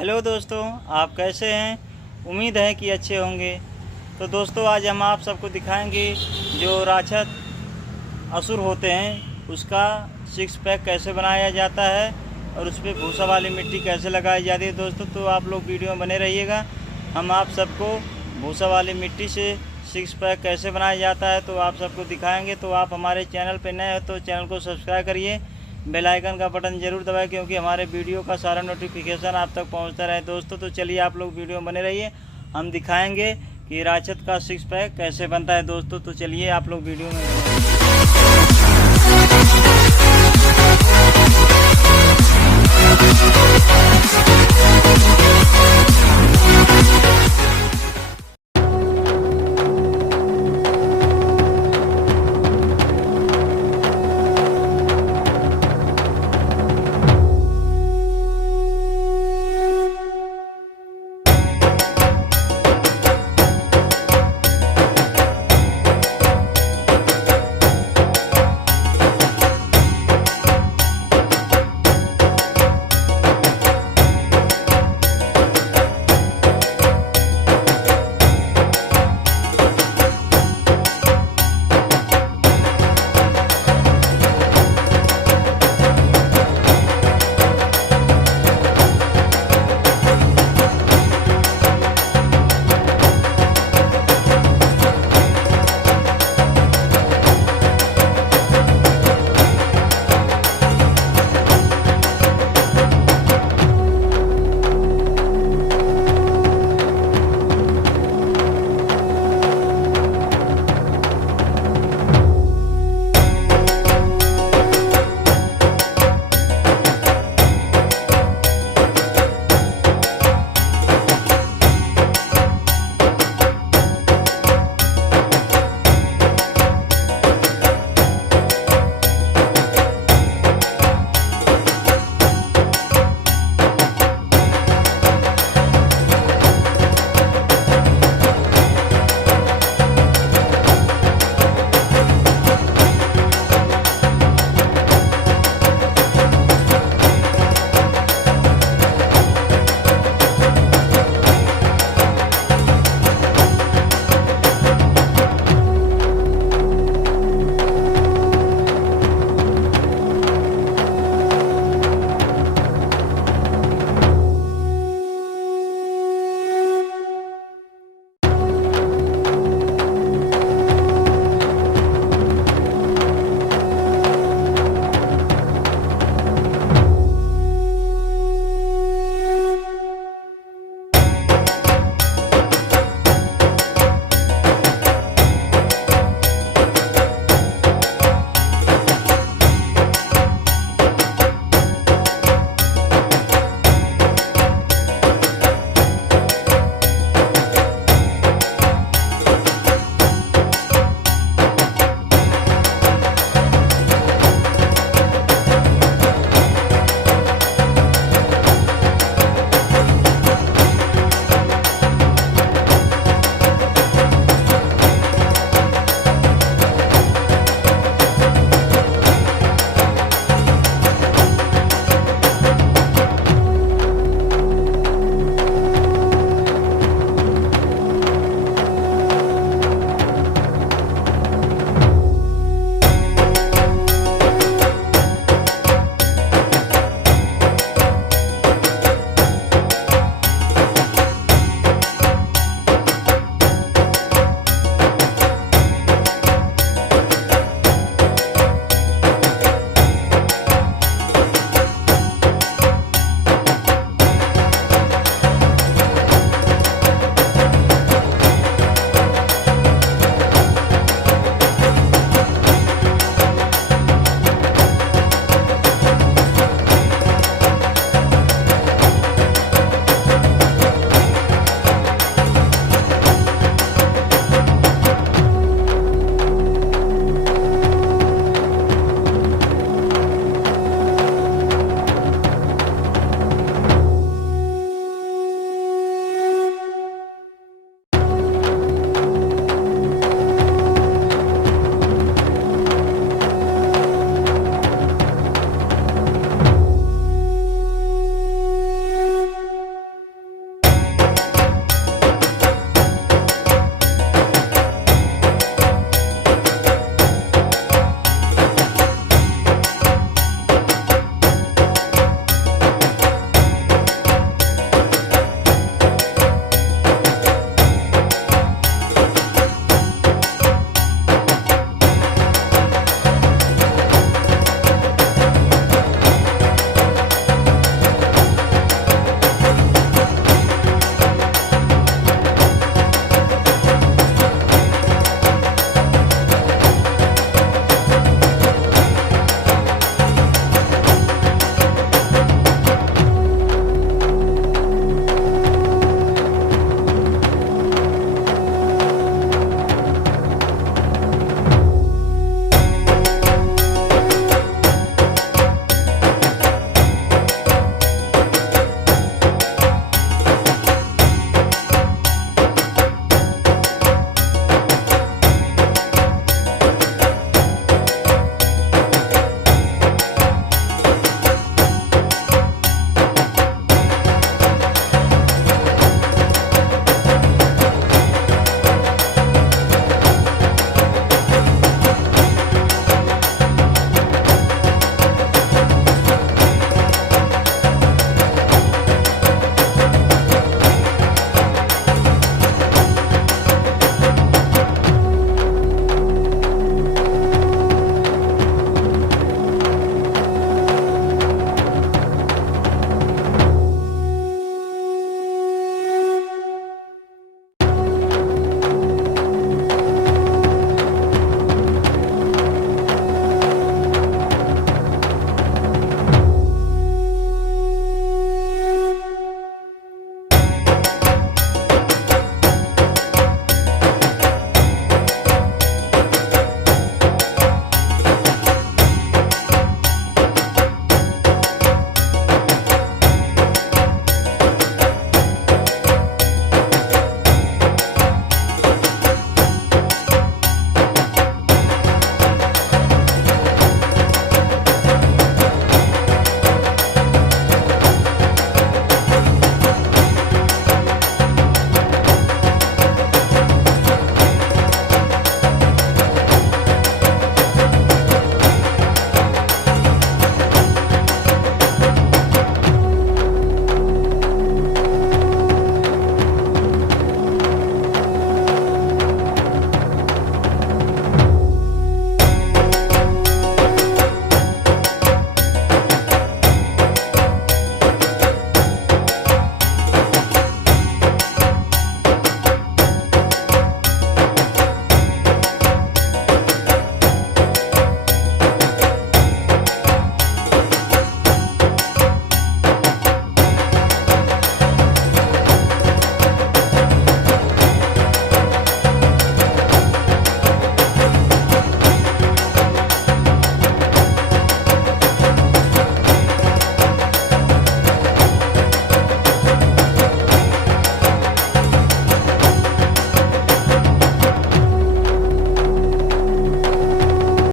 हेलो दोस्तों, आप कैसे हैं? उम्मीद है कि अच्छे होंगे। तो दोस्तों, आज हम आप सबको दिखाएंगे जो राक्षस असुर होते हैं उसका सिक्स पैक कैसे बनाया जाता है और उस पर भूसा वाली मिट्टी कैसे लगाई जाती है। दोस्तों, तो आप लोग वीडियो में बने रहिएगा। हम आप सबको भूसा वाली मिट्टी से सिक्स पैक कैसे बनाया जाता है तो आप सबको दिखाएंगे। तो आप हमारे चैनल पर नए हो तो चैनल को सब्सक्राइब करिए, बेल आइकन का बटन ज़रूर दबाएं क्योंकि हमारे वीडियो का सारा नोटिफिकेशन आप तक पहुंचता रहे। दोस्तों, तो चलिए आप लोग वीडियो में बने रहिए, हम दिखाएंगे कि राक्षस का सिक्स पैक कैसे बनता है। दोस्तों, तो चलिए आप लोग वीडियो में